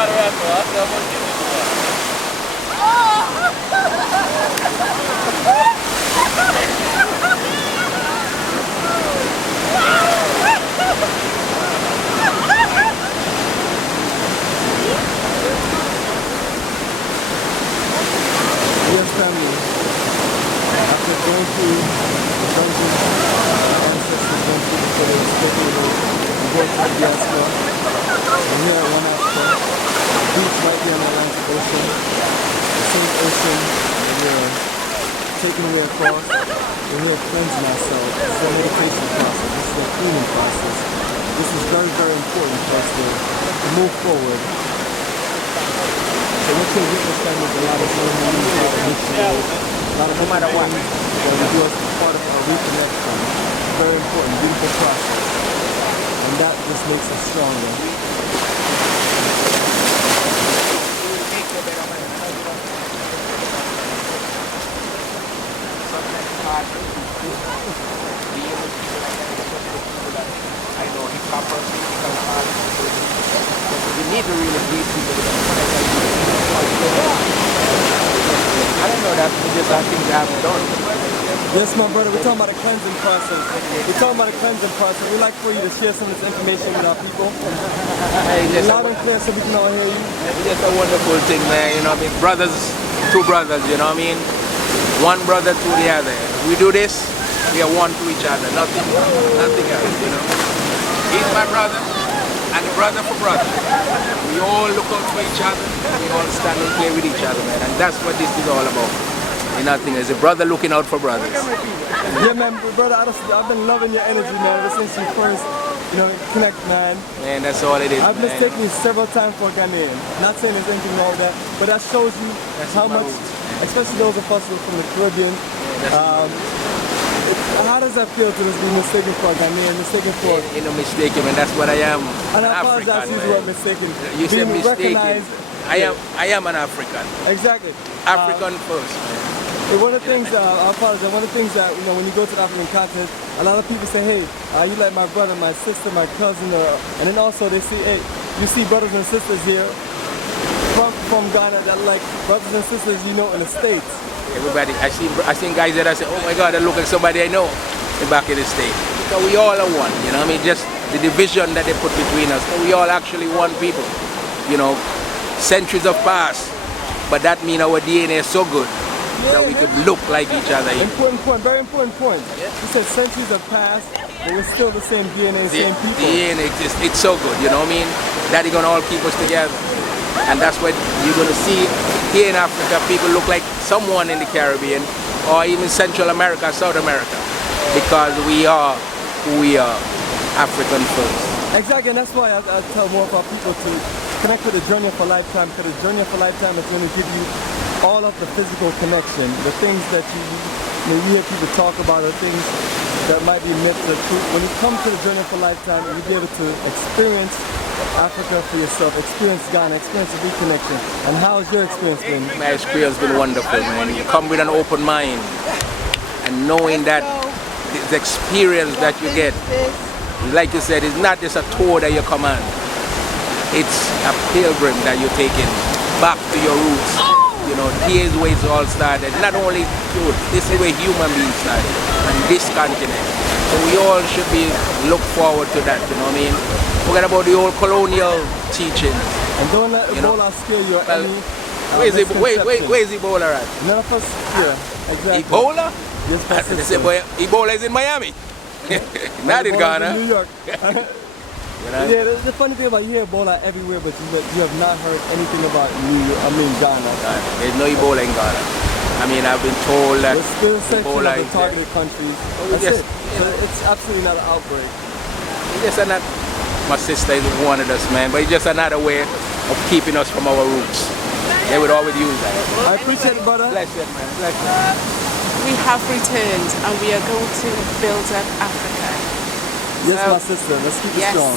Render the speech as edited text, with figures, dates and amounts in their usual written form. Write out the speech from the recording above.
Yes, family. After going through the dungeons my ancestors went through before they were taken away and go to the diaspora, and here at One Africa, the beach right there on the Atlantic Ocean, the same ocean that we're taking away across, we're here cleansing ourselves. This is a meditation process, this is a cleaning process. This is very, very important for us to move forward. So what you're witnessing is a lot of ceremonies, a lot of rituals, a lot of different things that we do as part of our reconnection. It's very important, beautiful process. And that just makes us stronger. I know hip-hoppers, musical artists, you need to really greet people. I don't know that, it's just I think I haven't done. Yes, my brother, we're talking about a cleansing process. We're talking about a cleansing process. We'd like for you to share some of this information with our people. Loud and clear so we can all hear you. It's just a wonderful thing, man, you know what I mean? Brothers, two brothers, you know what I mean? One brother to the other. We do this, we are one to each other, nothing else, you know? He's my brother, and a brother for brother. We all look out for each other, we all stand and play with each other, man, and that's what this is all about. And nothing is a brother looking out for brothers. Yeah, man, brother, I've been loving your energy, man, ever since you first, connect, man. Man, that's all it is, I've mistaken you several times for a Ghanaian. Not saying there's anything wrong with that, but that shows you how much, especially those of us who are from the Caribbean, how does that feel to be mistaken for a Ghanaian, mistaken for... You know, mistaken, man, that's what I am. And I apologize to use the word mistaken. You said mistaken. Recognized. I am an African. Exactly. African first, man. One of the things, I apologize, one of the things that, when you go to the African continent, a lot of people say, hey, you like my brother, my sister, my cousin, and then also they see, hey, you see brothers and sisters here from Ghana that like brothers and sisters in the States. Everybody, I seen guys that I say, oh my God, that look like somebody I know back in the States. So we all are one, you know what I mean? Just the division that they put between us. So we all actually one people, centuries have passed, but that means our DNA is so good that we could look like each other. Important point, very important point. Yeah. You said centuries have passed, but we're still the same DNA, same people. DNA, it's so good, you know what I mean? That is going to all keep us together. And that's what you're going to see here in Africa. People look like someone in the Caribbean or even Central America, South America, because we are who we are, African first. Exactly, and that's why I tell more of our people to connect with the Journey of a Lifetime, because the Journey of a Lifetime is going to give you all of the physical connection, the things that you hear people talk about, the things that might be myths or truth. When you come to the Journey of a Lifetime, you'll be able to experience Africa for yourself, experience Ghana, experience the reconnection. And how has your experience been? My experience has been wonderful, man. You come with an open mind and knowing that the experience that you get, like you said, it's not just a tour that you come on. It's a pilgrim that you're taking back to your roots. Here's where it's all started. Not only food, this is where human beings started, on this continent. So we all should look forward to that, you know what I mean? Forget about the old colonial teaching. And don't let Ebola scare you or any where's Ebola at? None of us, yeah, exactly. Ebola? Yes, they say, boy, Ebola is in Miami. Not in Ghana. In New York. Yeah, the funny thing about you hear Ebola everywhere, but you have not heard anything about Ghana. There's no Ebola in Ghana. I mean, I've been told that Ebola is the targeted countries. That's it. So it's absolutely not an outbreak. It's just not. My sister is one of us, man, but it's just another way of keeping us from our roots. They would always use that. I appreciate it, brother. Bless you, man. Bless you. We have returned and we are going to build up Africa. Yes, my sister. Let's keep it strong.